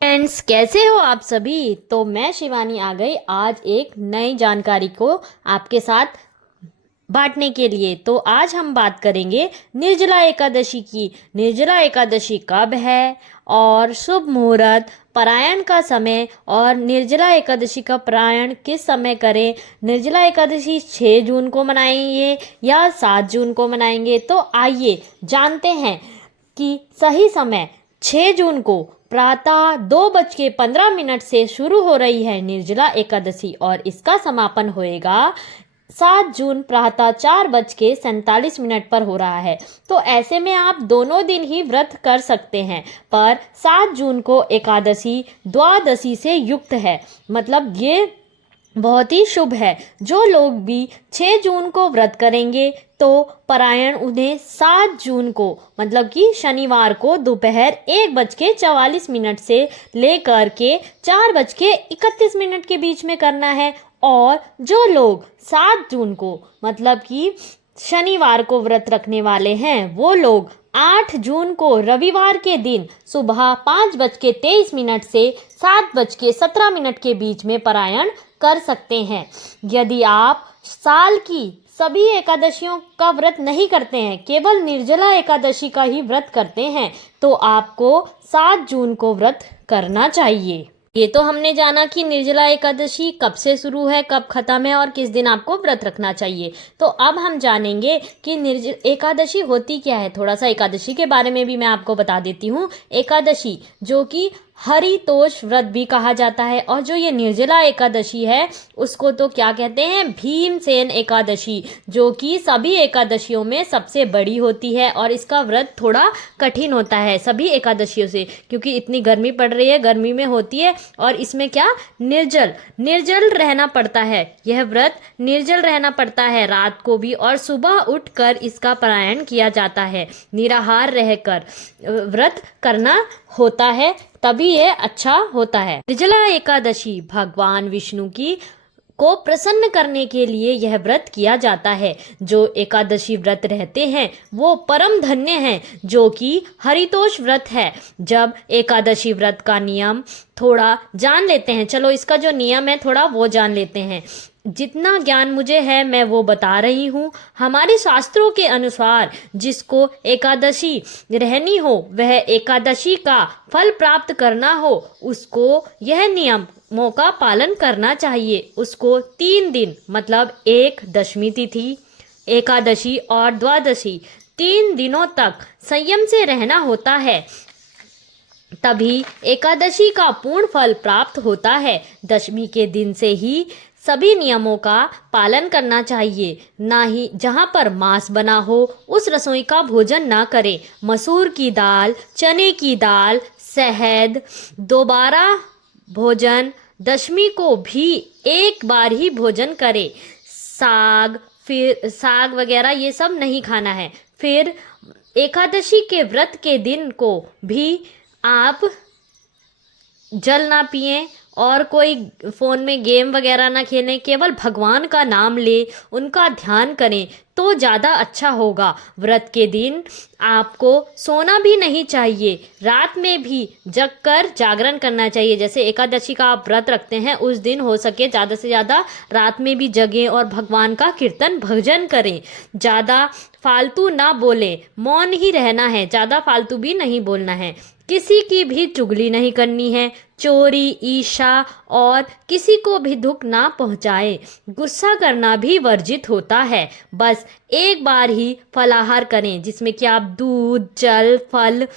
Friends, कैसे हो आप सभी। तो मैं शिवानी आ गई आज एक नई जानकारी को आपके साथ बांटने के लिए। तो आज हम बात करेंगे निर्जला एकादशी की। निर्जला एकादशी कब है और शुभ मुहूर्त, पारायण का समय और निर्जला एकादशी का पारायण किस समय करें। निर्जला एकादशी 6 जून को मनाएंगे या 7 जून को मनाएंगे। तो आइए जानते हैं कि सही समय 6 जून को प्रातः 2:15 से शुरू हो रही है निर्जला एकादशी और इसका समापन होएगा 7 जून प्रातः 4:47 पर हो रहा है। तो ऐसे में आप दोनों दिन ही व्रत कर सकते हैं, पर 7 जून को एकादशी द्वादशी से युक्त है, मतलब ये बहुत ही शुभ है। जो लोग भी 6 जून को व्रत करेंगे तो पारायण उन्हें 7 जून को मतलब कि शनिवार को दोपहर 1:44 से लेकर के 4:31 के बीच में करना है। और जो लोग 7 जून को मतलब कि शनिवार को व्रत रखने वाले हैं वो लोग 8 जून को रविवार के दिन सुबह 5:23 से 7:17 के बीच में पारायण कर सकते हैं। यदि आप साल की सभी एकादशियों का व्रत नहीं करते हैं, केवल निर्जला एकादशी का ही व्रत करते हैं, तो आपको 7 जून को व्रत करना चाहिए। ये तो हमने जाना कि निर्जला एकादशी कब से शुरू है, कब खत्म है और किस दिन आपको व्रत रखना चाहिए। तो अब हम जानेंगे कि एकादशी होती क्या है। थोड़ा सा एकादशी के बारे में भी मैं आपको बता देती हूँ। एकादशी जो कि हरितोष व्रत भी कहा जाता है, और जो ये निर्जला एकादशी है उसको तो क्या कहते हैं, भीमसेन एकादशी, जो कि सभी एकादशियों में सबसे बड़ी होती है। और इसका व्रत थोड़ा कठिन होता है सभी एकादशियों से, क्योंकि इतनी गर्मी पड़ रही है, गर्मी में होती है और इसमें क्या निर्जल रहना पड़ता है। यह व्रत निर्जल रहना पड़ता है रात को भी, और सुबह उठकर इसका पारायण किया जाता है। निराहार रहकर व्रत करना होता है, तभी यह अच्छा होता है। निर्जला एकादशी भगवान विष्णु की को प्रसन्न करने के लिए यह व्रत किया जाता है। जो एकादशी व्रत रहते हैं वो परम धन्य हैं, जो कि हरितोष व्रत है। जब एकादशी व्रत का नियम थोड़ा जान लेते हैं, चलो इसका जो नियम है थोड़ा वो जान लेते हैं। जितना ज्ञान मुझे है मैं वो बता रही हूँ। हमारे शास्त्रों के अनुसार जिसको एकादशी रहनी हो, वह एकादशी का फल प्राप्त करना हो, उसको यह नियमों का पालन करना चाहिए। उसको 3 दिन मतलब एक दशमी तिथि, एकादशी और द्वादशी 3 दिनों तक संयम से रहना होता है, तभी एकादशी का पूर्ण फल प्राप्त होता है। दशमी के दिन से ही सभी नियमों का पालन करना चाहिए। ना ही जहाँ पर मांस बना हो उस रसोई का भोजन ना करें। मसूर की दाल, चने की दाल, शहद दोबारा भोजन, दशमी को भी एक बार ही भोजन करें। साग वगैरह ये सब नहीं खाना है। फिर एकादशी के व्रत के दिन को भी आप जल ना पिएं और कोई फ़ोन में गेम वगैरह ना खेलें, केवल भगवान का नाम ले, उनका ध्यान करें तो ज़्यादा अच्छा होगा। व्रत के दिन आपको सोना भी नहीं चाहिए, रात में भी जग कर जागरण करना चाहिए। जैसे एकादशी का आप व्रत रखते हैं उस दिन हो सके ज़्यादा से ज़्यादा रात में भी जगें और भगवान का कीर्तन भजन करें। ज़्यादा फालतू ना बोले, मौन ही रहना है, ज़्यादा फालतू भी नहीं बोलना है। किसी की भी चुगली नहीं करनी है, चोरी, ईर्ष्या और किसी को भी दुख ना पहुंचाए। गुस्सा करना भी वर्जित होता है। बस एक बार ही फलाहार करें, जिसमें कि आप दूध, जल, फल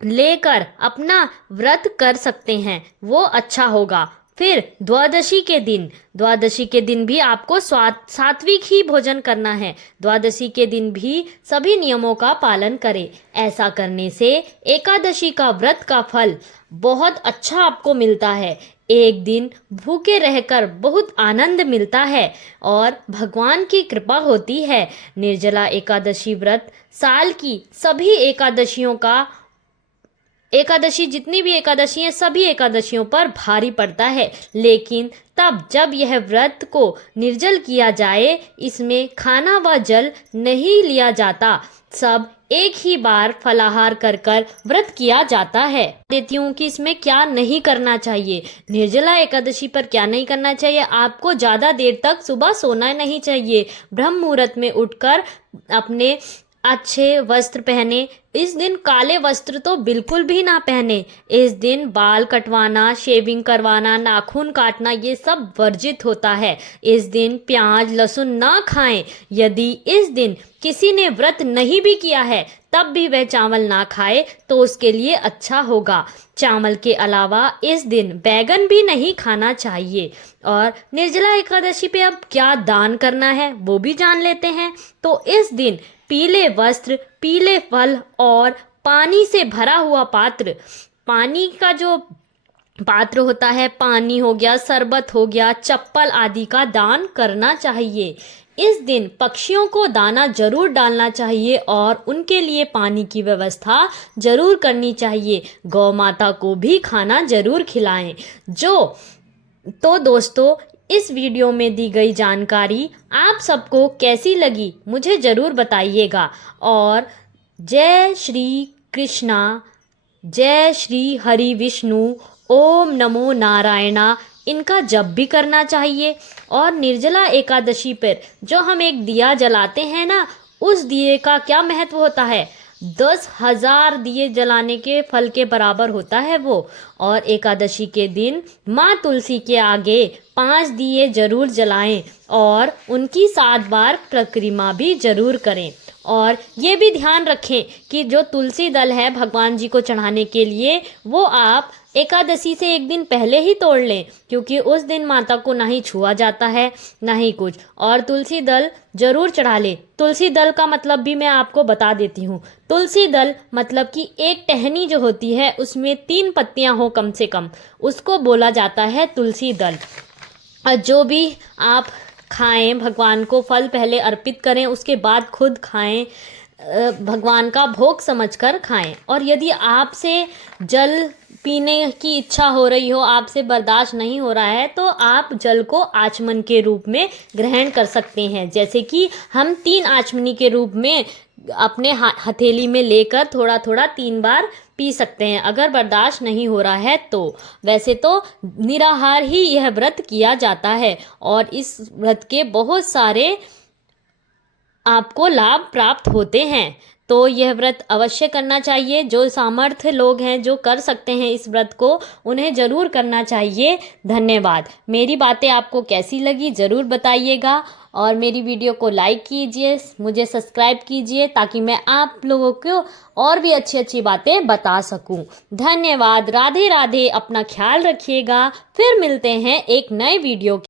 लेकर अपना व्रत कर सकते हैं, वो अच्छा होगा। फिर द्वादशी के दिन भी आपको सात्विक ही भोजन करना है। द्वादशी के दिन भी सभी नियमों का पालन करें। ऐसा करने से एकादशी का व्रत का फल बहुत अच्छा आपको मिलता है। एक दिन भूखे रहकर बहुत आनंद मिलता है और भगवान की कृपा होती है। निर्जला एकादशी व्रत साल की सभी एकादशियों का एकादशी, जितनी भी एकादशी हैं सभी एकादशियों पर भारी पड़ता है, लेकिन तब जब यह व्रत को निर्जल किया जाए, इसमें खाना व जल नहीं लिया जाता, सब एक ही बार फलाहार कर कर व्रत किया जाता है। देती हूँ कि इसमें क्या नहीं करना चाहिए। निर्जला एकादशी पर क्या नहीं करना चाहिए, आपको ज़्यादा देर तक सुबह सोना नहीं चाहिए। ब्रह्म मुहूर्त में उठकर अपने अच्छे वस्त्र पहने। इस दिन काले वस्त्र तो बिल्कुल भी ना पहने। इस दिन बाल कटवाना, शेविंग करवाना, नाखून काटना, ये सब वर्जित होता है। इस दिन प्याज लहसुन ना खाएं। यदि इस दिन किसी ने व्रत नहीं भी किया है तब भी वह चावल ना खाए तो उसके लिए अच्छा होगा। चावल के अलावा इस दिन बैगन भी नहीं खाना चाहिए। और निर्जला एकादशी पे अब क्या दान करना है वो भी जान लेते हैं। तो इस दिन पीले वस्त्र, पीले फल और पानी से भरा हुआ पात्र, पानी का जो पात्र होता है, पानी हो गया, शरबत हो गया, चप्पल आदि का दान करना चाहिए। इस दिन पक्षियों को दाना जरूर डालना चाहिए और उनके लिए पानी की व्यवस्था जरूर करनी चाहिए। गौ माता को भी खाना जरूर खिलाएं। तो दोस्तों, इस वीडियो में दी गई जानकारी आप सबको कैसी लगी मुझे ज़रूर बताइएगा। और जय श्री कृष्णा, जय श्री हरि विष्णु, ओम नमो नारायणा, इनका जप भी करना चाहिए। और निर्जला एकादशी पर जो हम एक दिया जलाते हैं ना, उस दिए का क्या महत्व होता है, 10,000 दिए जलाने के फल के बराबर होता है वो। और एकादशी के दिन माँ तुलसी के आगे 5 दिए जरूर जलाएं और उनकी 7 बार परिक्रमा भी जरूर करें। और ये भी ध्यान रखें कि जो तुलसी दल है भगवान जी को चढ़ाने के लिए, वो आप एकादशी से एक दिन पहले ही तोड़ लें, क्योंकि उस दिन माता को ना ही छुआ जाता है ना ही कुछ। और तुलसी दल जरूर चढ़ा ले। तुलसी दल का मतलब भी मैं आपको बता देती हूँ। तुलसी दल मतलब कि एक टहनी जो होती है उसमें 3 पत्तियाँ हो कम से कम, उसको बोला जाता है तुलसी दल। और जो भी आप खाएं, भगवान को फल पहले अर्पित करें, उसके बाद खुद खाएं, भगवान का भोग समझकर खाएं। और यदि आपसे जल पीने की इच्छा हो रही हो, आपसे बर्दाश्त नहीं हो रहा है, तो आप जल को आचमन के रूप में ग्रहण कर सकते हैं। जैसे कि हम 3 आचमनी के रूप में अपने हथेली में लेकर थोड़ा थोड़ा 3 बार पी सकते हैं, अगर बर्दाश्त नहीं हो रहा है तो। वैसे तो निराहार ही यह व्रत किया जाता है और इस व्रत के बहुत सारे आपको लाभ प्राप्त होते हैं। तो यह व्रत अवश्य करना चाहिए। जो सामर्थ्य लोग हैं, जो कर सकते हैं इस व्रत को, उन्हें ज़रूर करना चाहिए। धन्यवाद। मेरी बातें आपको कैसी लगी ज़रूर बताइएगा और मेरी वीडियो को लाइक कीजिए, मुझे सब्सक्राइब कीजिए ताकि मैं आप लोगों को और भी अच्छी अच्छी बातें बता सकूं। धन्यवाद। राधे राधे। अपना ख्याल रखिएगा। फिर मिलते हैं एक नए वीडियो